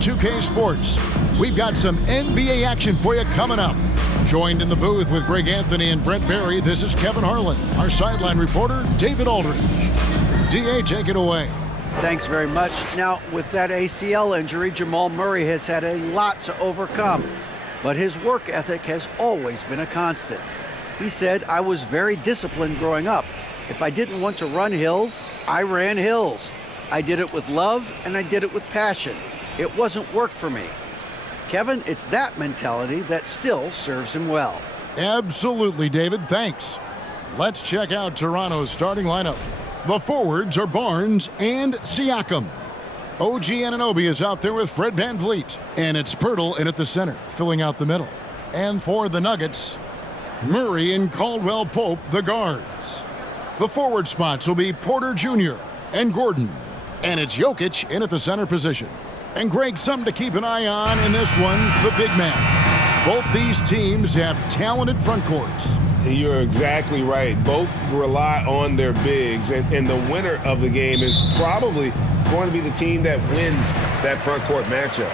2K Sports. We've got some NBA action for you coming up. Joined in the booth with Greg Anthony and Brent Barry, this is Kevin Harlan. Our sideline reporter, David Aldridge. DA, take it away. Thanks very much. Now, with that ACL injury, Jamal Murray has had a lot to overcome, but his work ethic has always been a constant. He said, "I was very disciplined growing up. If I didn't want to run hills, I ran hills. I did it with love, and I did it with passion. It wasn't work for me." Kevin, it's that mentality that still serves him well. Absolutely, David. Thanks. Let's check out Toronto's starting lineup. The forwards are Barnes and Siakam. OG Anunoby is out there with Fred VanVleet. And it's Pirtle in at the center, filling out the middle. And for the Nuggets, Murray and Caldwell Pope, the guards. The forward spots will be Porter Jr. and Gordon. And it's Jokic in at the center position. And Greg, something to keep an eye on in this one, the big man. Both these teams have talented front courts. You're exactly right. Both rely on their bigs, and the winner of the game is probably going to be the team that wins that front court matchup.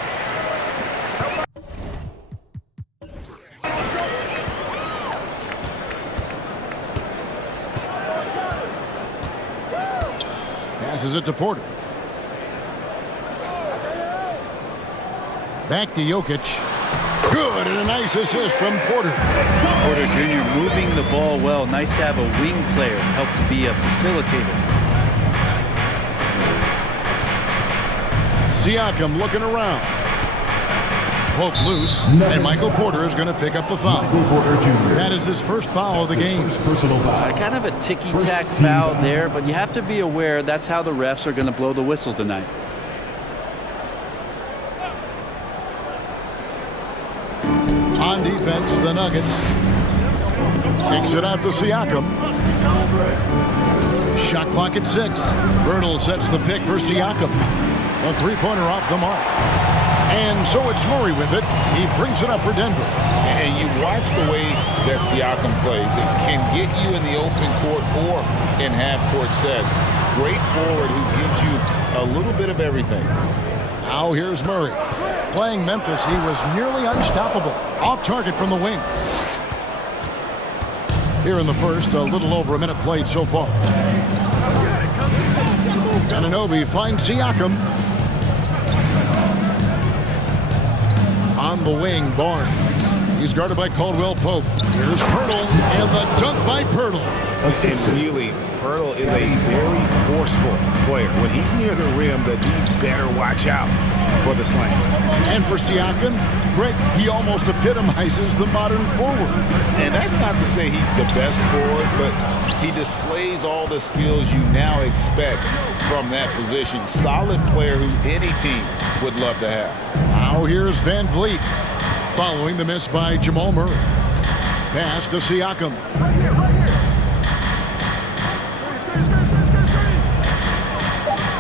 Passes it to Porter. Back to Jokic. Good, and a nice assist from Porter. Porter Jr. moving the ball well. Nice to have a wing player help to be a facilitator. Siakam looking around. Poke loose, and Michael Porter is going to pick up the foul. That is his first foul of the game. Kind of a ticky-tack foul there, but you have to be aware that's how the refs are going to blow the whistle tonight. On defense, the Nuggets. Kicks it out to Siakam. Shot clock at 6. Pirtle sets the pick for Siakam. A three-pointer off the mark. And so it's Murray with it. He brings it up for Denver. And you watch the way that Siakam plays. It can get you in the open court or in half-court sets. Great forward who gives you a little bit of everything. Now here's Murray. Playing Memphis, he was nearly unstoppable. Off target from the wing. Here in the first, a little over a minute played so far. Anunoby finds Siakam. On the wing, Barnes. He's guarded by Caldwell Pope. Here's Pirtle, and the dunk by Pirtle. And really, Pirtle is a very forceful player. When he's near the rim, the D better watch out for the slam. And for Siakam, Greg, he almost epitomizes the modern forward. And that's not to say he's the best forward, but he displays all the skills you now expect from that position. Solid player who any team would love to have. Now here's VanVleet, following the miss by Jamal Murray. Pass to Siakam.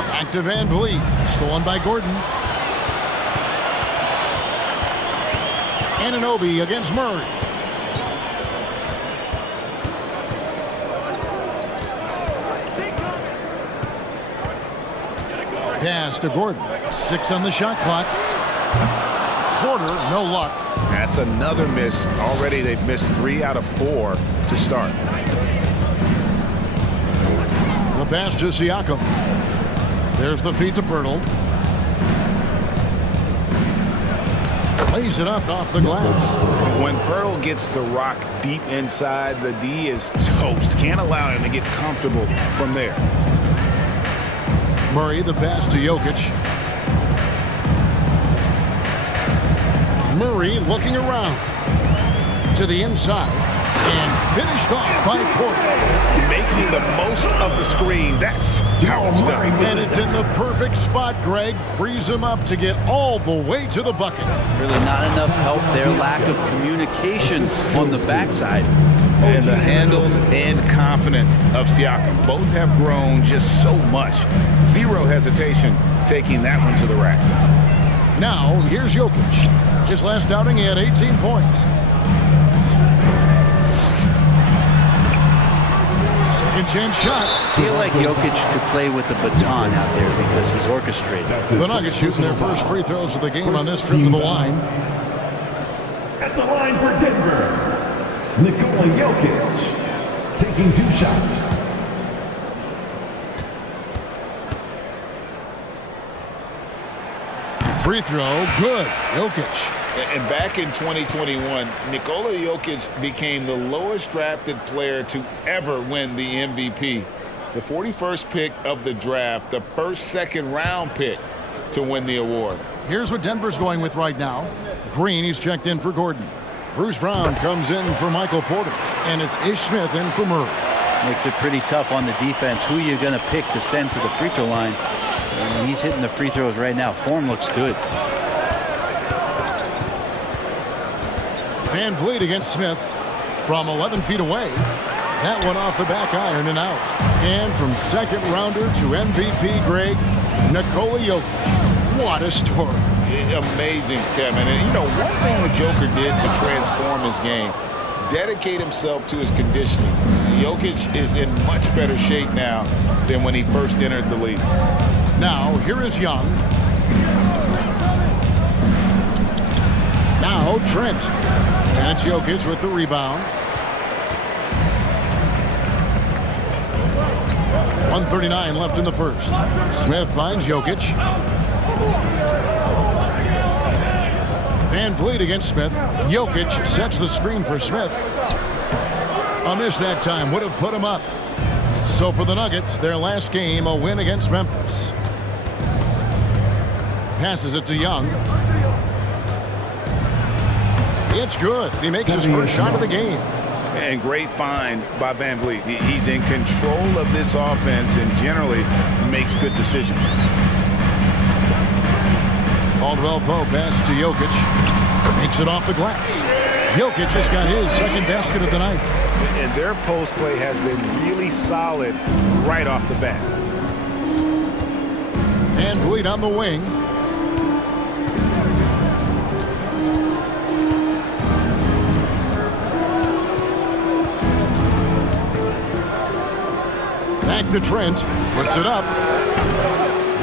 Back to VanVleet, stolen by Gordon. Anunoby against Murray. Pass to Gordon. 6 on the shot clock. Porter, no luck. That's another miss. Already they've missed 3 out of 4 to start. The pass to Siakam. There's the feed to Pirtle. Lays it up off the glass. When Pirtle gets the rock deep inside, the D is toast. Can't allow him to get comfortable from there. Murray, the pass to Jokic. Murray looking around to the inside and finished off by Porter. Making the most of the screen. That's how it's done. And it's in the perfect spot, Greg. Frees him up to get all the way to the bucket. Really not enough help there. Lack of communication on the backside. And the handles and confidence of Siakam. Both have grown just so much. Zero hesitation taking that one to the rack. Now, here's Jokic. His last outing, he had 18 points. Second chance shot. I feel like Jokic could play with the baton out there because he's orchestrated. The Nuggets shooting their first free throws of the game on this trip to the line. At the line for Denver, Nikola Jokic taking 2 shots. Free throw, good. Jokic. And back in 2021, Nikola Jokic became the lowest drafted player to ever win the MVP. The 41st pick of the draft, the first second-round pick to win the award. Here's what Denver's going with right now. Green, he's checked in for Gordon. Bruce Brown comes in for Michael Porter. And it's Ish Smith in for Murray. Makes it pretty tough on the defense. Who you're going to pick to send to the free throw line. And he's hitting the free throws right now. Form looks good. Van Vliet against Smith from 11 feet away. That one off the back iron and out. And from second rounder to MVP Greg, Nikola Jokic. What a story. Amazing, Kevin. And, you know, one thing the Joker did to transform his game, dedicate himself to his conditioning. Jokic is in much better shape now than when he first entered the league. Now, here is Young. Now, Trent. And it's Jokic with the rebound. 1:39 left in the first. Smith finds Jokic. Van Vliet against Smith. Jokic sets the screen for Smith. A miss that time would have put him up. So for the Nuggets, their last game, a win against Memphis. Passes it to Young. It's good. He makes his first shot of the game. And great find by Van Vliet. He's in control of this offense and generally makes good decisions. Caldwell Pope pass to Jokic. Makes it off the glass. Jokic just got his second basket of the night. And their post play has been really solid right off the bat. Van Vliet on the wing. Back to Trent. Puts it up.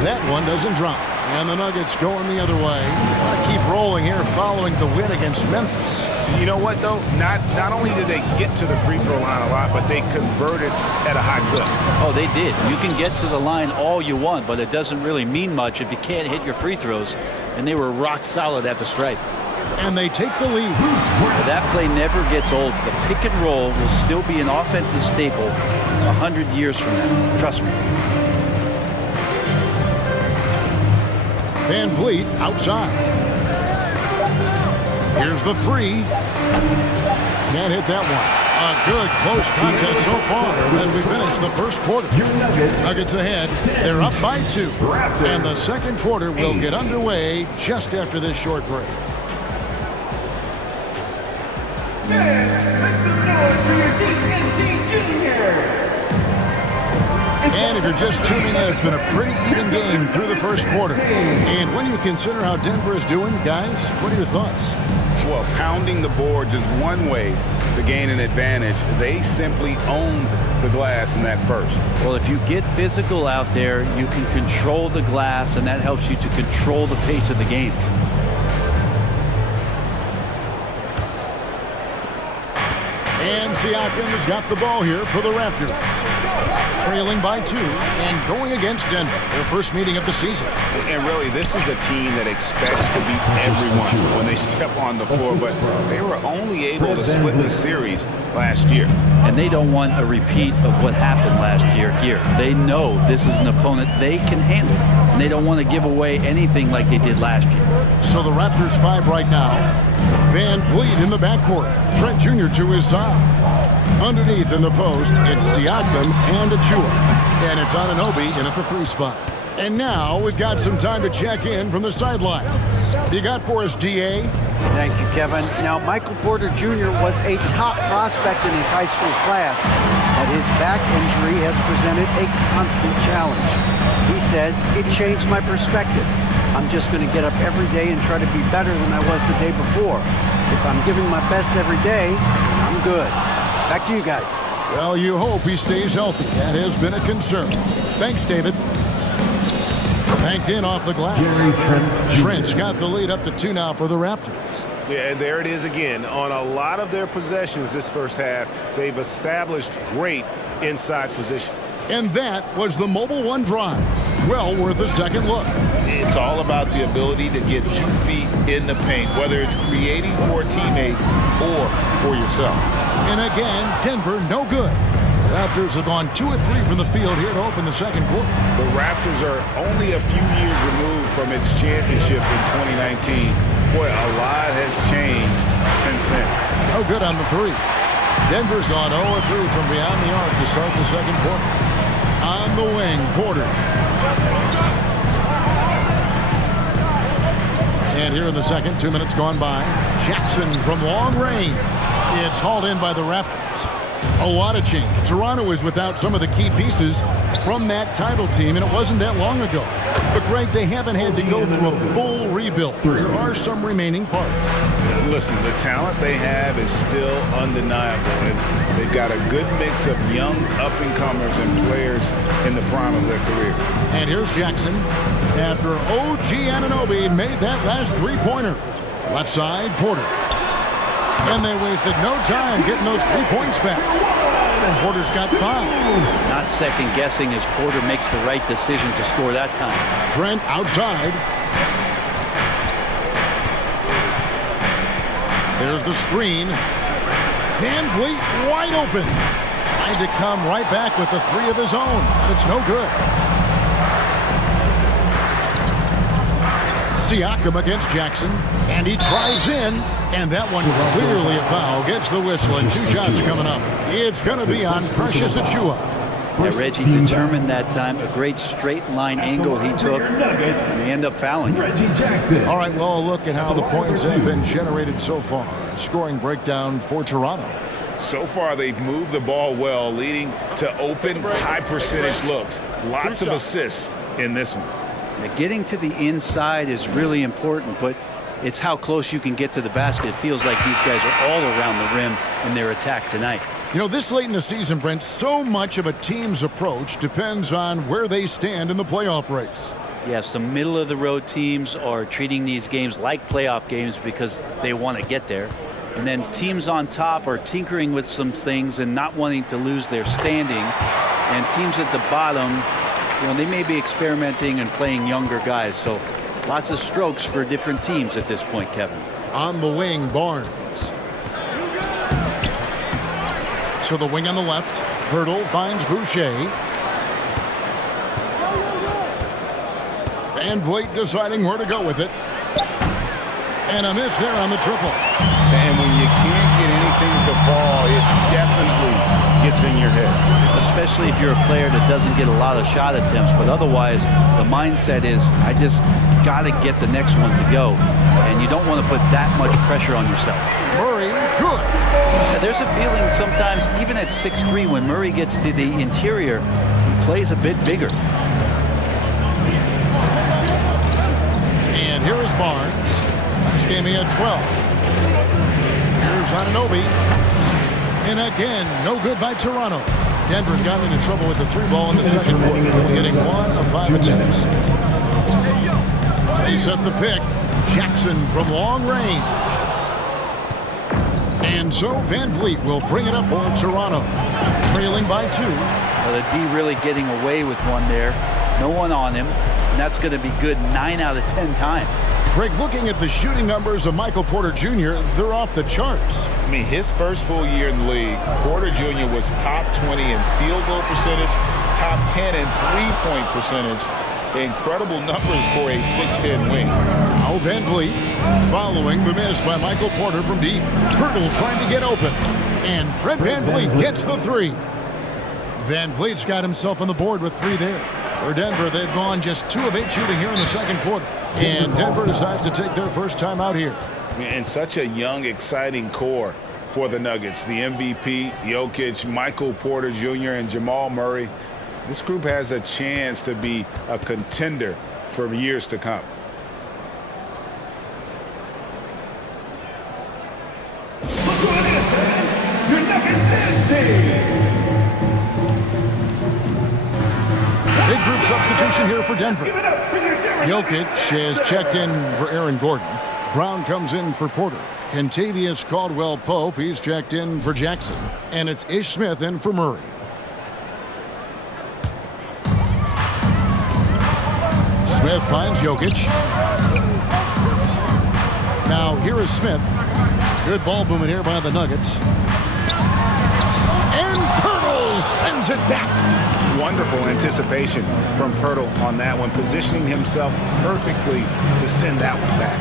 That one doesn't drop. And the Nuggets going the other way. Want to keep rolling here following the win against Memphis. You know what, though? Not only did they get to the free throw line a lot, but they converted at a high clip. Oh, they did. You can get to the line all you want, but it doesn't really mean much if you can't hit your free throws. And they were rock solid at the stripe. And they take the lead. That play never gets old. The pick and roll will still be an offensive staple 100 years from now. Trust me. Van Vliet outside. Here's the three. Can't hit that one. A good close contest so far as we finish the first quarter. Nuggets ahead. They're up by 2. And the second quarter will get underway just after this short break. And if you're just tuning in, it's been a pretty even game through the first quarter. And when you consider how Denver is doing, guys, what are your thoughts? Well, pounding the boards is one way to gain an advantage. They simply owned the glass in that first. Well, if you get physical out there, you can control the glass, and that helps you to control the pace of the game. And Siakam has got the ball here for the Raptors. Trailing by 2 and going against Denver, their first meeting of the season. And really, this is a team that expects to beat everyone when they step on the floor, but they were only able to split the series last year. And they don't want a repeat of what happened last year here. They know this is an opponent they can handle, and they don't want to give away anything like they did last year. So the Raptors 5 right now. Van Vliet in the backcourt. Trent Jr. to his side. Underneath in the post, it's Siakam and Achua. And it's Anunoby in at the 3 spot. And now we've got some time to check in from the sidelines. You got for us, D.A.? Thank you, Kevin. Now, Michael Porter Jr. was a top prospect in his high school class, but his back injury has presented a constant challenge. He says, it changed my perspective. I'm just going to get up every day and try to be better than I was the day before. If I'm giving my best every day, I'm good. Back to you guys. Well, you hope he stays healthy. That has been a concern. Thanks, David. Banked in off the glass. Trent's got the lead up to 2 now for the Raptors. Yeah, and there it is again. On a lot of their possessions this first half, they've established great inside position. And that was the Mobile One drive. Well worth a second look. It's all about the ability to get 2 feet in the paint, whether it's creating for a teammate or for yourself. And again, Denver no good. Raptors have gone 2 of 3 from the field here to open the second quarter. The Raptors are only a few years removed from its championship in 2019. Boy, a lot has changed since then. No good on the 3. Denver's gone 0 of 3 from beyond the arc to start the second quarter. On the wing, Porter. And here in the second, 2 minutes gone by. Jackson from long range. It's hauled in by the Raptors. A lot of change. Toronto is without some of the key pieces from that title team, and it wasn't that long ago. But, Greg, they haven't had to go through a full rebuild. There are some remaining parts. Listen, the talent they have is still undeniable, and they've got a good mix of young up-and-comers and players in the prime of their career. And here's Jackson after OG Anunoby made that last three-pointer. Left side, Porter. And they wasted no time getting those 3 points back. And Porter's got 5. Not second-guessing as Porter makes the right decision to score that time. Trent outside. There's the screen. Van Vliet wide open. Trying to come right back with the 3 of his own. But it's no good. Siakam against Jackson. And he drives in. And that one clearly a foul. Gets the whistle and 2 shots coming up. It's going to be on Precious Achiuwa. Yeah, Reggie determined that time. A great straight line angle he took. And they end up fouling. All right, well, look at how the points have been generated so far. A scoring breakdown for Toronto. So far, they've moved the ball well, leading to open, high-percentage looks. Lots of assists in this one. Yeah, getting to the inside is really important, but it's how close you can get to the basket. It feels like these guys are all around the rim in their attack tonight. You know, this late in the season, Brent, so much of a team's approach depends on where they stand in the playoff race. Yeah, some middle-of-the-road teams are treating these games like playoff games because they want to get there. And then teams on top are tinkering with some things and not wanting to lose their standing. And teams at the bottom, you know, they may be experimenting and playing younger guys. So lots of strokes for different teams at this point, Kevin. On the wing, Barnes. To the wing on the left. Hurdle finds Boucher. Van Vliet deciding where to go with it. And a miss there on the triple. And when you can't get anything to fall, it definitely gets in your head. Especially if you're a player that doesn't get a lot of shot attempts. But otherwise, the mindset is, I just got to get the next one to go. And you don't want to put that much pressure on yourself. Murray, good. There's a feeling sometimes, even at 6'3", when Murray gets to the interior, he plays a bit bigger. And here is Barnes. Last game he had 12. Here's Anunoby. And again, no good by Toronto. Denver's gotten into trouble with the 3-ball in the second quarter, only getting 1 of 5 attempts. They set the pick. Jackson from long range. And so Van Vliet will bring it up for Toronto, trailing by 2. Well, the D really getting away with one there. No one on him. And that's going to be good 9 out of 10 times. Greg, looking at the shooting numbers of Michael Porter Jr., they're off the charts. I mean, his first full year in the league, Porter Jr. was top 20 in field goal percentage, top 10 in three-point percentage. Incredible numbers for a 6'10" wing. Now Van Vliet following the miss by Michael Porter from deep. Hurdle trying to get open. And Fred Van Vliet gets the 3. Van Vliet's got himself on the board with 3 there. For Denver, they've gone just 2 of 8 shooting here in the second quarter. And Denver decides to take their first time out here. And such a young, exciting core for the Nuggets. The MVP, Jokic, Michael Porter Jr., and Jamal Murray. This group has a chance to be a contender for years to come. Your Nuggets dance team. substitution here for Denver. Give it up for your Denver Jokic has checked in for Aaron Gordon. Brown comes in for Porter. Kentavious Caldwell-Pope, he's checked in for Jackson. And it's Ish Smith in for Murray. Smith finds Jokic. Now here is Smith. Good ball movement here by the Nuggets. And Pirtle sends it back. Wonderful anticipation from Pirtle on that one, positioning himself perfectly to send that one back.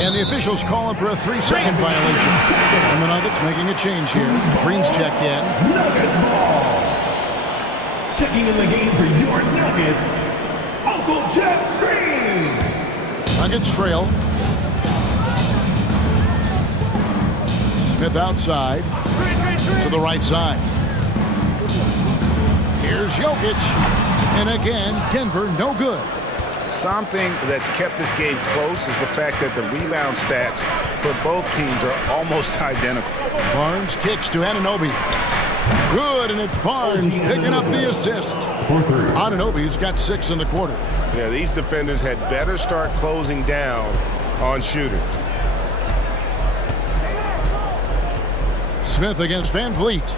And the officials calling for a 3-second violation. And the Nuggets making a change here. Green's checked in. Nuggets ball. Checking in the game for your Nuggets, Uncle Jeff Green. Nuggets trail. Smith outside to the right side. Here's Jokic. And again, Denver no good. Something that's kept this game close is the fact that the rebound stats for both teams are almost identical. Barnes kicks to Anunoby. Good, and it's Barnes picking up the assist. For 3. Anunoby's got 6 in the quarter. Yeah, these defenders had better start closing down on shooters. Smith against Van Vliet.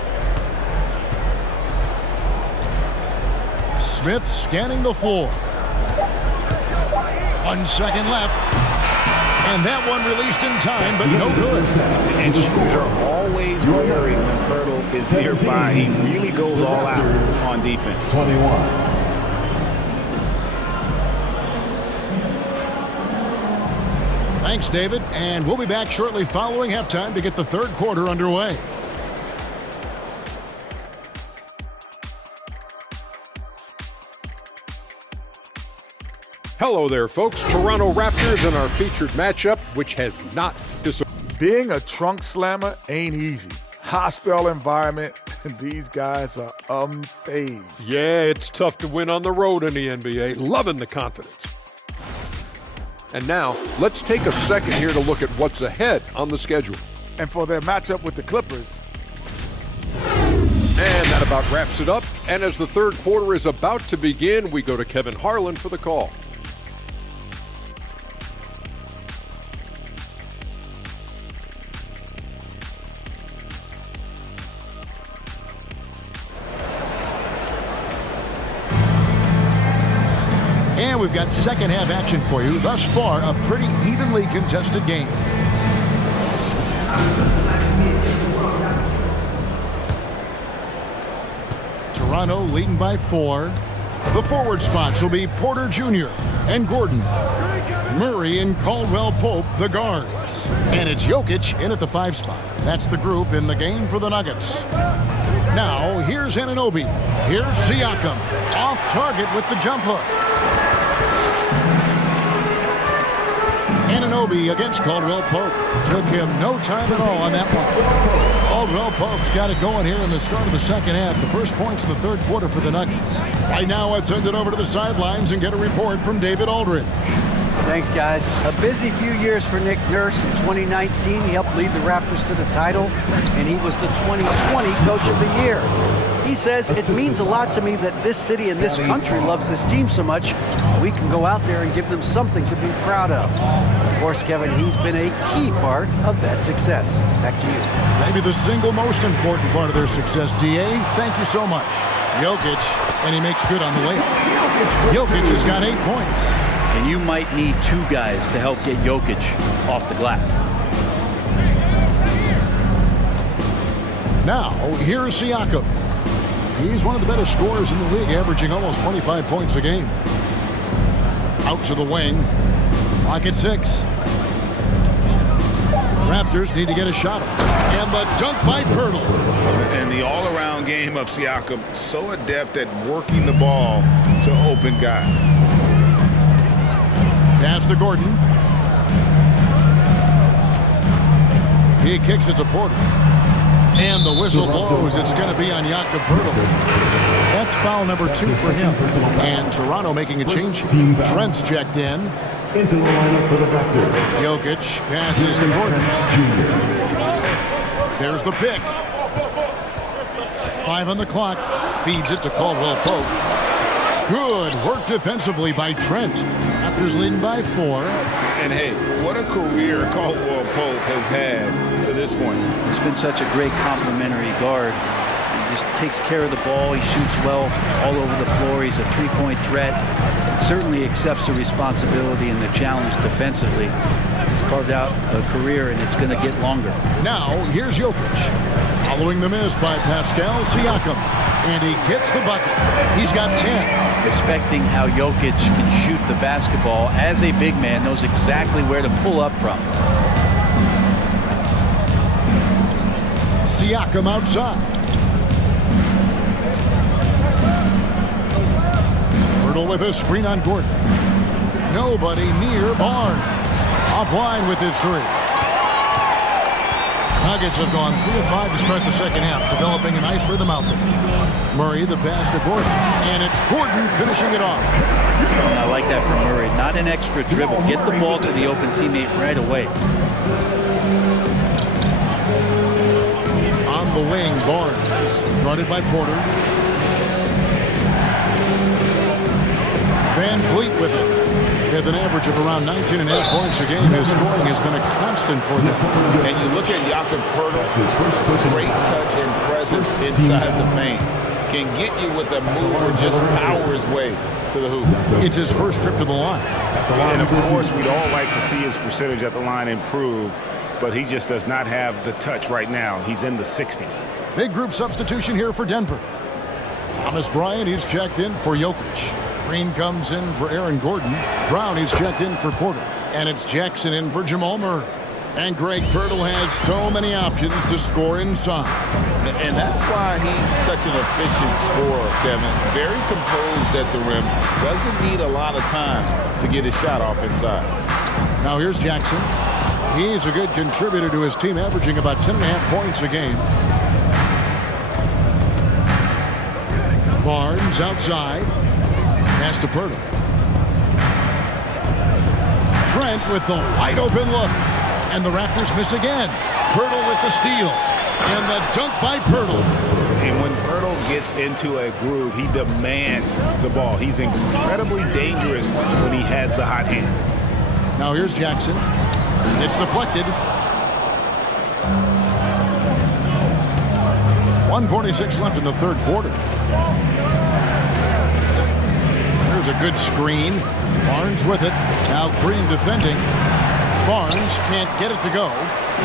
Smith scanning the floor. 1 second left. And that one released in time, but no good. And shooters are always wary when Pirtle is nearby. He really goes all out on defense. 21. Thanks, David. And we'll be back shortly following halftime to get the third quarter underway. Hello there, folks. Toronto Raptors in our featured matchup, which has not disappointed. Being a trunk slammer ain't easy. Hostile environment, and these guys are unfazed. Yeah, it's tough to win on the road in the NBA. Loving the confidence. And now, let's take a second here to look at what's ahead on the schedule. And for their matchup with the Clippers, And that about wraps it up. And as the third quarter is about to begin, we go to Kevin Harlan for the call. And we've got second half action for you. Thus far, a pretty evenly contested game. Toronto leading by 4. The forward spots will be Porter Jr. and Gordon. Murray and Caldwell-Pope, the guards. And it's Jokic in at the 5 spot. That's the group in the game for the Nuggets. Now, here's Anunoby. Here's Siakam. Off target with the jump hook. Anunoby against Caldwell-Pope. Took him no time at all on that one. Caldwell-Pope's got it going here in the start of the second half. The first points in the third quarter for the Nuggets. Right now, let's send it over to the sidelines and get a report from David Aldridge. Thanks, guys. A busy few years for Nick Nurse. In 2019, he helped lead the Raptors to the title, and he was the 2020 Coach of the Year. He says, it means a lot to me that this city and this country loves this team so much, we can go out there and give them something to be proud of. Of course, Kevin, he's been a key part of that success. Back to you. Maybe the single most important part of their success, D.A. Thank you so much. Jokic, and he makes good on the layup. Jokic has got 8 points. And you might need 2 guys to help get Jokic off the glass. Now, here's Siakam. He's one of the better scorers in the league, averaging almost 25 points a game. Out to the wing. Lock at 6. Raptors need to get a shot up. And the dunk by Pirtle. And the all-around game of Siakam, so adept at working the ball to open guys. Pass to Gordon. He kicks it to Porter. And the whistle blows. It's going to be on Jakob Pirtle. That's foul number 2 for him. And Toronto making a change. Trent's checked in. Into the lineup for the Raptors. Jokic passes to Gordon. There's the pick. 5 on the clock. feeds it to Caldwell Pope. Good work defensively by Trent. Raptors leading by 4. And hey, what a career Caldwell Pope has had to this point. He's been such a great complementary guard. He just takes care of the ball. He shoots well all over the floor. He's a three-point threat. He certainly accepts the responsibility and the challenge defensively. He's carved out a career, and it's going to get longer. Now, here's Jokic. Following the miss by Pascal Siakam. And he gets the bucket. He's got 10. Respecting how Jokic can shoot the basketball as a big man, knows exactly where to pull up from. Siakam outside. Hurdle with a screen on Gordon. Nobody near Barnes. Offline with his 3. Nuggets have gone 3 of 5 to start the second half, developing a nice rhythm out there. Murray the pass to Gordon, and it's Gordon finishing it off. I like that from Murray. Not an extra dribble. Get the ball to the open teammate right away. On the wing, Barnes, guarded by Porter. Van Vliet with it. With an average of around 19.5 points a game, his scoring has been a constant for them. And you look at Jakob Poeltl, great touch and presence inside the paint. Can get you with a move or just power his way to the hoop. It's his first trip to the line. And of course, we'd all like to see his percentage at the line improve, but he just does not have the touch right now. He's in the 60s. Big group substitution here for Denver. Thomas Bryant, he's checked in for Jokic. Green comes in for Aaron Gordon. Brown, he's checked in for Porter. And it's Jackson in for Jamal Murray. And Greg Poeltl has so many options to score inside. And that's why he's such an efficient scorer, Kevin. Very composed at the rim. Doesn't need a lot of time to get his shot off inside. Now here's Jackson. He's a good contributor to his team, averaging about 10.5 points a game. Barnes outside. Pass to Poeltl. Trent with the wide open look. And the Raptors miss again. Poeltl with the steal. And the dunk by Poeltl. And when Poeltl gets into a groove, he demands the ball. He's incredibly dangerous when he has the hot hand. Now here's Jackson. It's deflected. 1:46 left in the third quarter. There's a good screen. Barnes with it. Now Green defending. Barnes can't get it to go.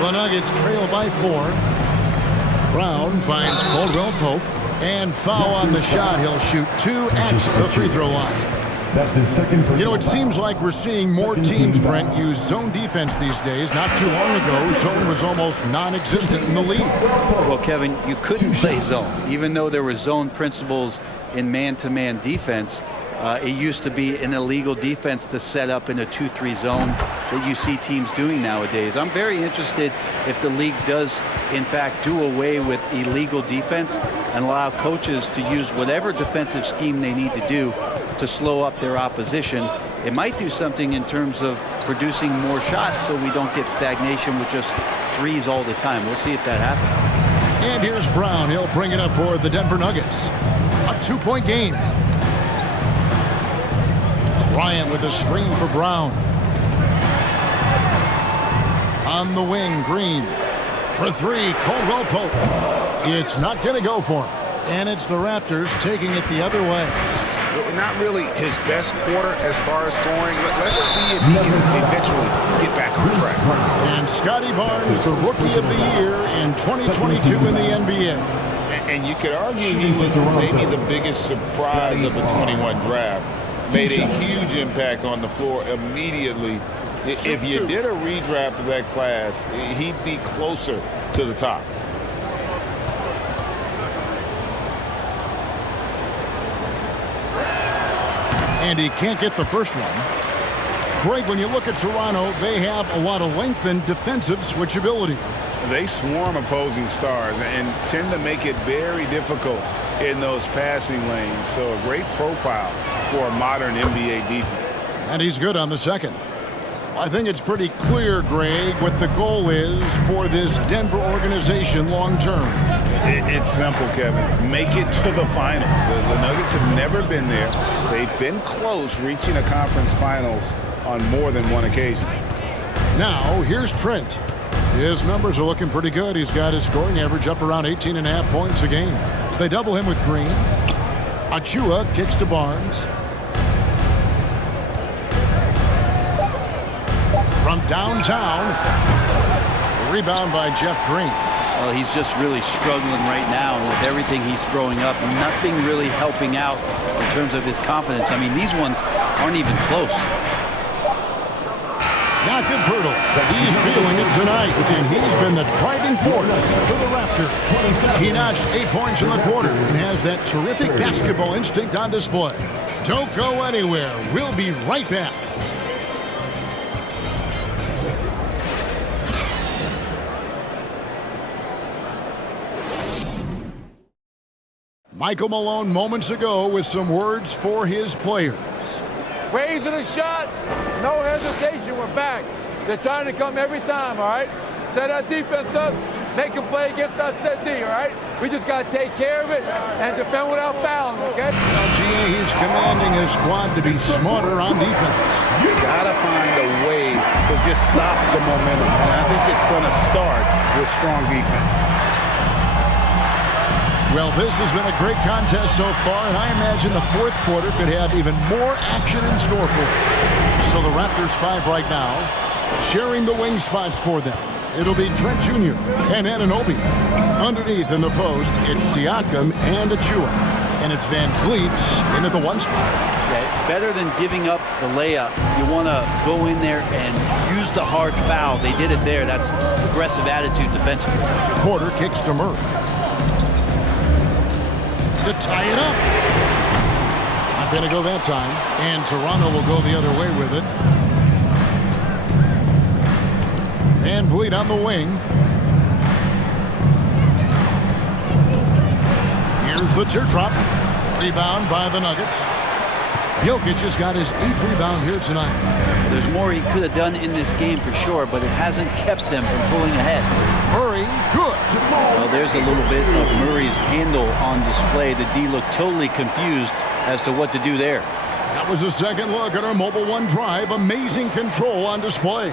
The Nuggets trail by 4. Brown finds Caldwell Pope. And foul on the shot. He'll shoot 2 at the free throw line. That's his second. You know, it seems like we're seeing more teams, Brent, use zone defense these days. Not too long ago, zone was almost non-existent in the league. Well, Kevin, you couldn't play zone. Even though there were zone principles in man-to-man defense, it used to be an illegal defense to set up in a 2-3 zone that you see teams doing nowadays. I'm very interested if the league does, in fact, do away with illegal defense and allow coaches to use whatever defensive scheme they need to do to slow up their opposition. It might do something in terms of producing more shots so we don't get stagnation with just threes all the time. We'll see if that happens. And here's Brown. He'll bring it up for the Denver Nuggets. A 2-point game. Bryant with a screen for Brown. On the wing, Green. For 3, Caldwell Pope. It's not going to go for him. And it's the Raptors taking it the other way. Not really his best quarter as far as scoring. Let's see if he can eventually get back on track. And Scotty Barnes, the Rookie of the Year in 2022 in the NBA. And you could argue he was maybe the biggest surprise of the 21 draft. Made a huge impact on the floor immediately. If you did a redraft of that class, he'd be closer to the top. And he can't get the first one. Greg, when you look at Toronto, they have a lot of length and defensive switchability. They swarm opposing stars and tend to make it very difficult in those passing lanes. So a great profile for a modern NBA defense. And he's good on the second. I think it's pretty clear, Greg, what the goal is for this Denver organization long term. It's simple, Kevin. Make it to the finals. The Nuggets have never been there. They've been close reaching a conference finals on more than one occasion. Now, here's Trent. His numbers are looking pretty good. He's got his scoring average up around 18.5 points a game. They double him with Green. Achua kicks to Barnes. From downtown. Rebound by Jeff Green. Well, he's just really struggling right now with everything he's throwing up. Nothing really helping out in terms of his confidence. I mean, these ones aren't even close. Not good, Pirtle. He's feeling it tonight, and he's been the driving force for the Raptors. He notched 8 points in the quarter and has that terrific basketball instinct on display. Don't go anywhere. We'll be right back. Michael Malone moments ago with some words for his players. Raising a shot, no hesitation, we're back. They're trying to come every time, all right? Set that defense up, make a play against that set D, all right? We just got to take care of it and defend without fouling, okay? LGA, he's commanding his squad to be smarter on defense. You got to find a way to just stop the momentum, and I think it's going to start with strong defense. Well, this has been a great contest so far, and I imagine the fourth quarter could have even more action in store for us. So the Raptors 5 right now, sharing the wing spots for them. It'll be Trent Jr. and Anunoby. Underneath in the post, it's Siakam and Achua. And it's Van Vliet into the one spot. Yeah, better than giving up the layup, you want to go in there and use the hard foul. They did it there. That's aggressive attitude defensively. Porter kicks to Murray. To tie it up. Not going to go that time. And Toronto will go the other way with it. Van Vliet on the wing. Here's the teardrop. Rebound by the Nuggets. Jokic has got his 8th rebound here tonight. There's more he could have done in this game for sure, but it hasn't kept them from pulling ahead. Murray, good. Well, there's a little bit of Murray's handle on display. The D looked totally confused as to what to do there. That was a second look at our Mobile One drive. Amazing control on display.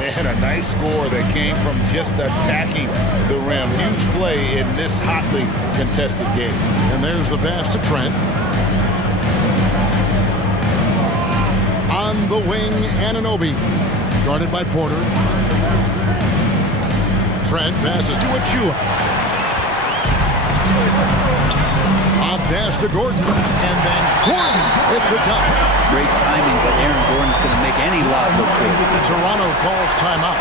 And a nice score that came from just attacking the rim. Huge play in this hotly contested game. And there's the pass to Trent. On the wing, Anunoby. Guarded by Porter. Trent passes to Achua. On pass to Gordon. And then Gordon with the dunk. Great timing, but Aaron Gordon's going to make any lob look good. Toronto calls timeout.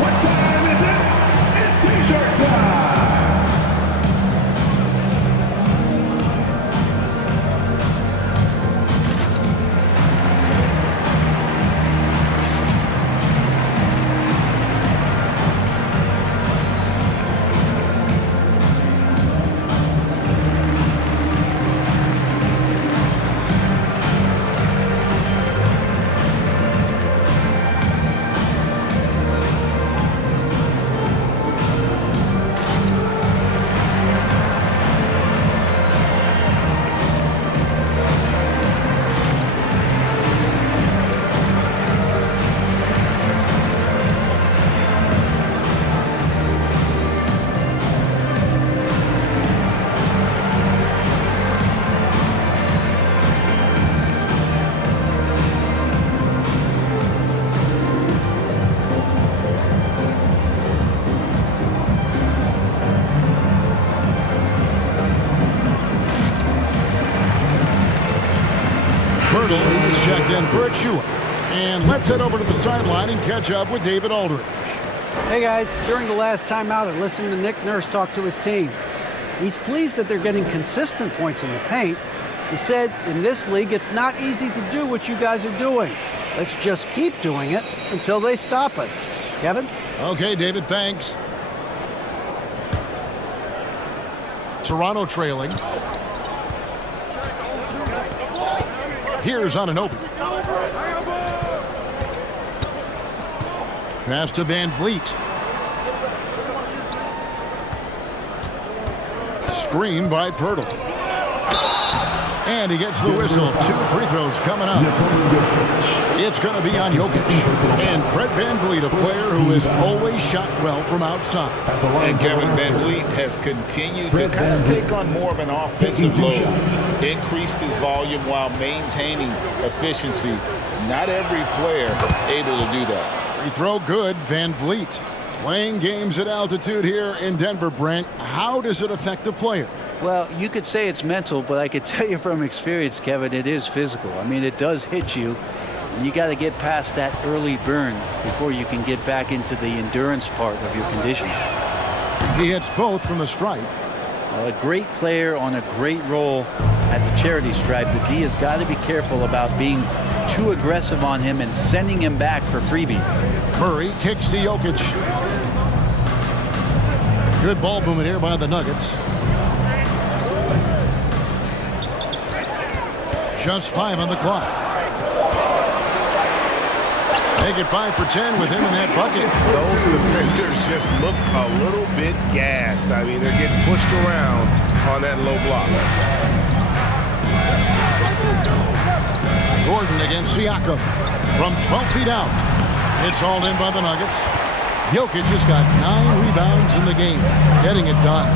What time is it? It's T-shirt time. He's checked in for Achua. And let's head over to the sideline and catch up with David Aldridge. Hey guys, during the last timeout, I listened to Nick Nurse talk to his team. He's pleased that they're getting consistent points in the paint. He said, in this league, it's not easy to do what you guys are doing. Let's just keep doing it until they stop us. Kevin? Okay, David, thanks. Toronto trailing. Here's Anunoby. pass to Van Vliet. Screen by Pirtle. And he gets the whistle. 2 free throws coming up. It's going to be on Jokic. And Fred Van Vliet, a player who has always shot well from outside. And Kevin Van Vliet has continued to kind of take on more of an offensive load. Increased his volume while maintaining efficiency. Not every player able to do that. Free throw good, Van Vliet. Playing games at altitude here in Denver, Brent. How does it affect a player? Well, you could say it's mental, but I could tell you from experience, Kevin, it is physical. I mean, it does hit you. And you got to get past that early burn before you can get back into the endurance part of your conditioning. He hits both from the stripe. Well, a great player on a great role at the charity stripe. The D has got to be careful about being too aggressive on him and sending him back for freebies. Murray kicks to Jokic. Good ball movement here by the Nuggets. Just 5 on the clock. Make it 5 for 10 with him in that bucket. Those defenders just look a little bit gassed. I mean, they're getting pushed around on that low block. Gordon against Siakam from 12 feet out. It's hauled in by the Nuggets. Jokic just got 9 rebounds in the game, getting it done.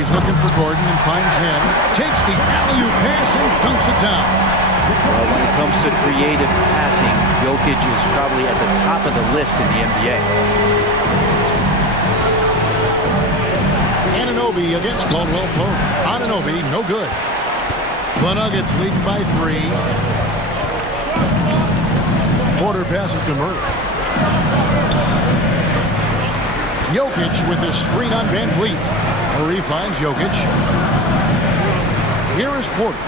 He's looking for Gordon and finds him. Takes the alley-oop pass and dunks it down. Well, when it comes to creative passing, Jokic is probably at the top of the list in the NBA. Anunoby against Caldwell Pope. Anunoby, no good. The Nuggets leading by 3. Porter passes to Murray. Jokic with the screen on Van Vliet. Murray finds Jokic. Here is Porter.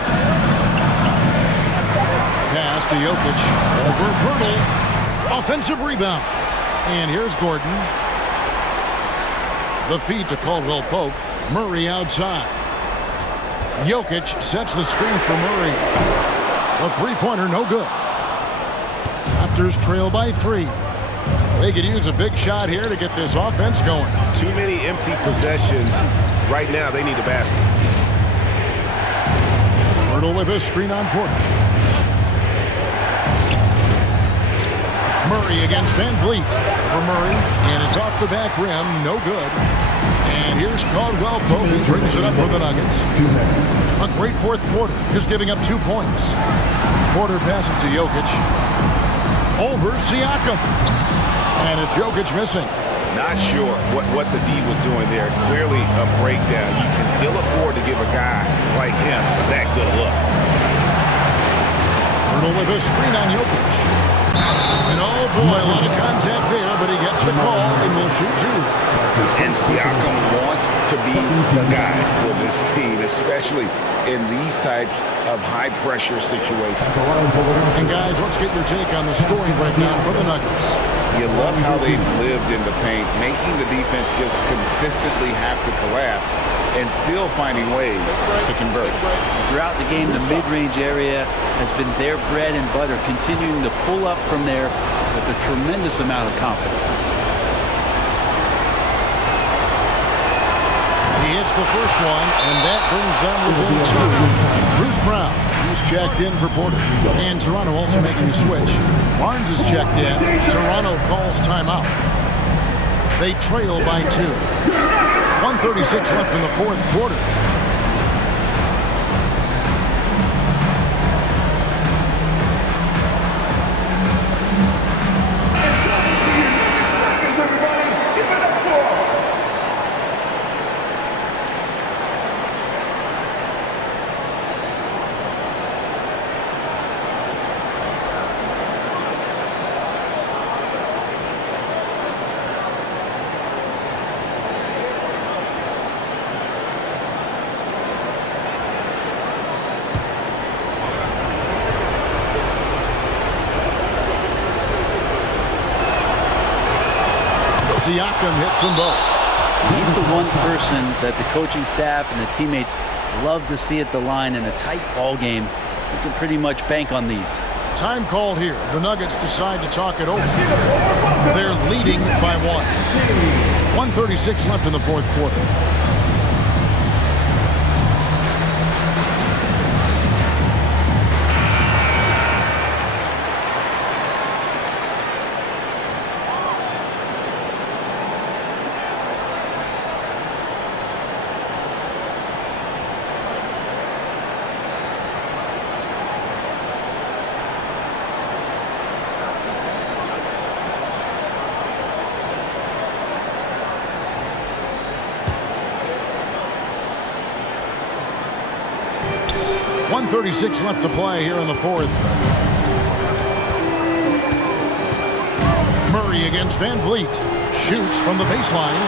Pass to Jokic. Over Pirtle. Offensive rebound. And here's Gordon. The feed to Caldwell Pope. Murray outside. Jokic sets the screen for Murray. The three-pointer, no good. Raptors trail by 3. They could use a big shot here to get this offense going. Too many empty possessions. Right now, they need a basket. Pirtle with a screen on Porter. Murray against Van Vliet for Murray, and it's off the back rim, no good. And here's Caldwell Pope, who brings it up for the Nuggets. A great fourth quarter, just giving up 2 points. Porter passes to Jokic. Over Siakam. And it's Jokic missing. Not sure what the D was doing there. Clearly a breakdown. You can ill afford to give a guy like him that good a look. Pirtle with a screen on Jokic. And oh boy, a lot of contact there, but he gets the call and will shoot 2. And Siakam wants to be the guy for this team, especially in these types of high-pressure situations. And guys, let's get your take on the scoring breakdown for the Nuggets. You love how they've lived in the paint, making the defense just consistently have to collapse and still finding ways to convert. Throughout the game, the mid-range area has been their bread and butter, continuing to pull up from there with a tremendous amount of confidence. He hits the first one, and that brings them within 2. Bruce Brown, he's checked in for Porter. And Toronto also making a switch. Barnes is checked in. Toronto calls timeout. They trail by 2. 1:36 left in the fourth quarter. Siakam hits them both. He's the one person that the coaching staff and the teammates love to see at the line in a tight ball game. You can pretty much bank on these. Time called here. The Nuggets decide to talk it over. They're leading by 1. 1:36 left in the fourth quarter. .136 left to play here in the fourth. Murray against Van Vliet. Shoots from the baseline.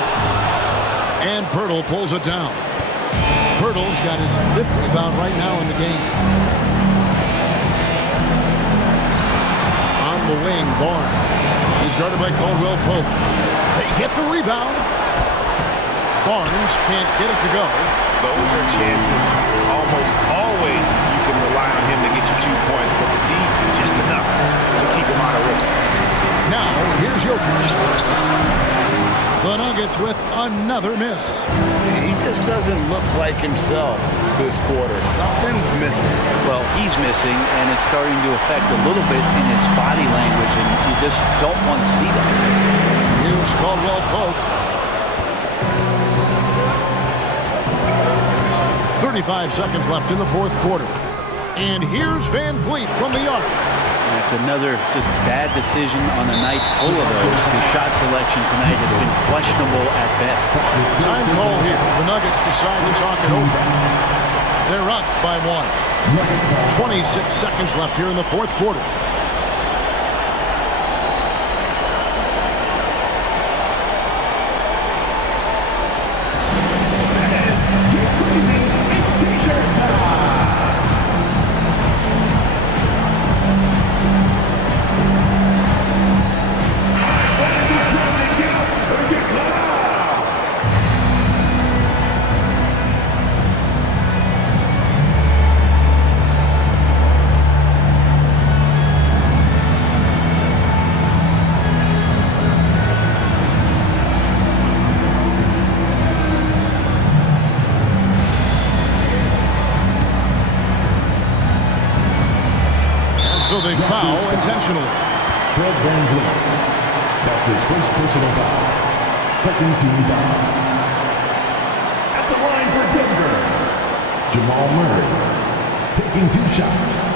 And Pirtle pulls it down. Pirtle's got his 5th rebound right now in the game. On the wing, Barnes. He's guarded by Caldwell Pope. They get the rebound. Barnes can't get it to go. Those are chances. Almost always you can rely on him to get you 2 points, but the D, just enough to keep him out of rhythm. Now, here's Jokic. The Nuggets with another miss. He just doesn't look like himself this quarter. Something's missing. Well, he's missing, and it's starting to affect a little bit in his body language, and you just don't want to see that. Here's Caldwell Pope. 35 seconds left in the fourth quarter. And here's Van Vliet from the arc. That's another just bad decision on a night full of those. His shot selection tonight has been questionable at best. Time call here. The Nuggets decide to talk it over. They're up by 1. 26 seconds left here in the fourth quarter. So they foul intentionally. Fred Van Vliet. That's his first personal foul. Second team foul. At the line for Denver, Jamal Murray. Taking 2 shots.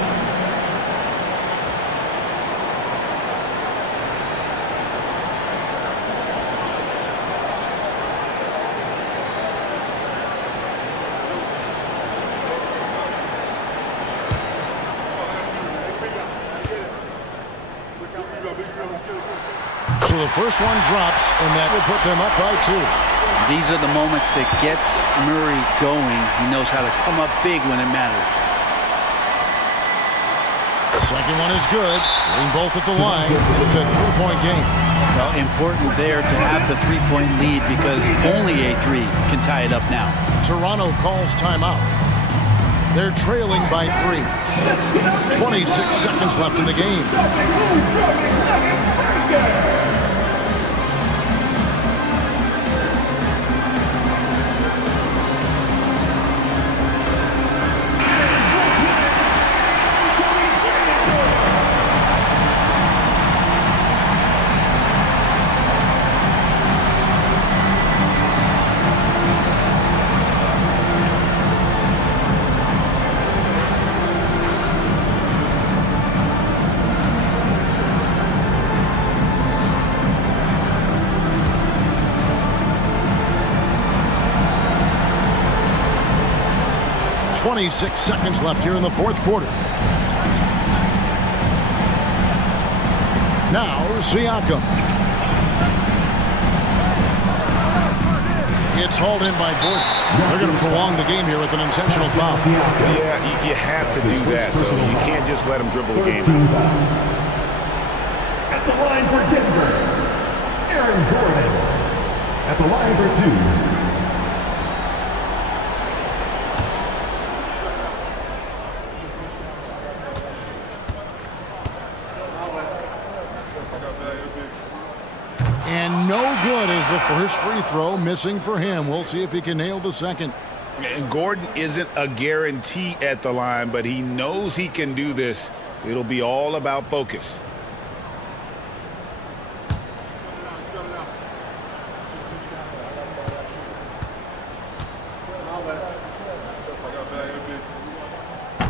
So the first one drops, and that will put them up by 2. These are the moments that gets Murray going. He knows how to come up big when it matters. Second one is good. Getting both at the line. It's a 3-point game. Well, important there to have the 3-point lead because only a 3 can tie it up now. Toronto calls timeout. They're trailing by 3. 26 seconds left in the game. .26 seconds left here in the fourth quarter. Now, Siakam. It's hauled in by Gordon. They're going to prolong the game here with an intentional foul. Yeah, you have to do that, though. You can't just let him dribble the game out. At the line for Denver, Aaron Gordon. At the line for 2. And no good as the first free throw missing for him. We'll see if he can nail the second. And Gordon isn't a guarantee at the line, but he knows he can do this. It'll be all about focus.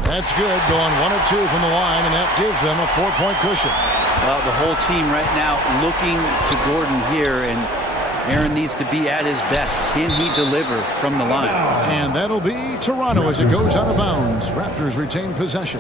That's good, going 1 of 2 from the line, and that gives them a 4-point cushion. Well, the whole team right now looking to Gordon here, and Aaron needs to be at his best. Can he deliver from the line? And that'll be Toronto as it goes out of bounds. Raptors retain possession.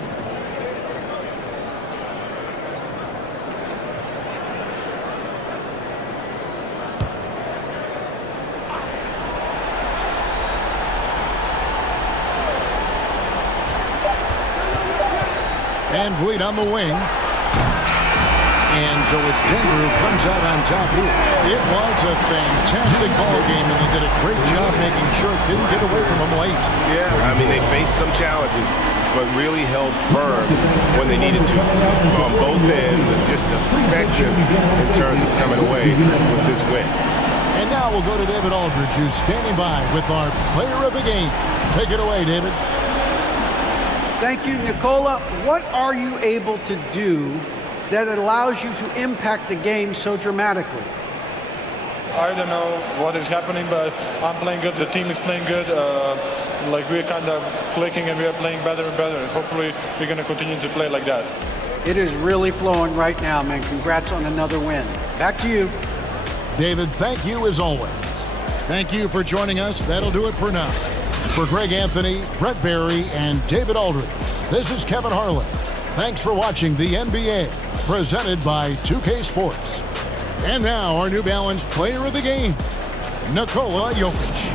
And Vliet on the wing. And so it's Denver who comes out on top here. It was a fantastic ball game, and they did a great job making sure it didn't get away from them late. Yeah, I mean, they faced some challenges, but really held firm when they needed to on both ends, and just effective in terms of coming away with this win. And now we'll go to David Aldridge, who's standing by with our player of the game. Take it away, David. Thank you, Nicola. What are you able to do that allows you to impact the game so dramatically? I don't know what is happening, but I'm playing good. The team is playing good. Like we're kind of clicking and we are playing better and better. Hopefully we're going to continue to play like that. It is really flowing right now, man. Congrats on another win. Back to you. David, thank you as always. Thank you for joining us. That'll do it for now. For Greg Anthony, Brett Barry, and David Aldridge, this is Kevin Harlan. Thanks for watching the NBA, presented by 2K Sports. And now our New Balance player of the game, Nikola Jokic.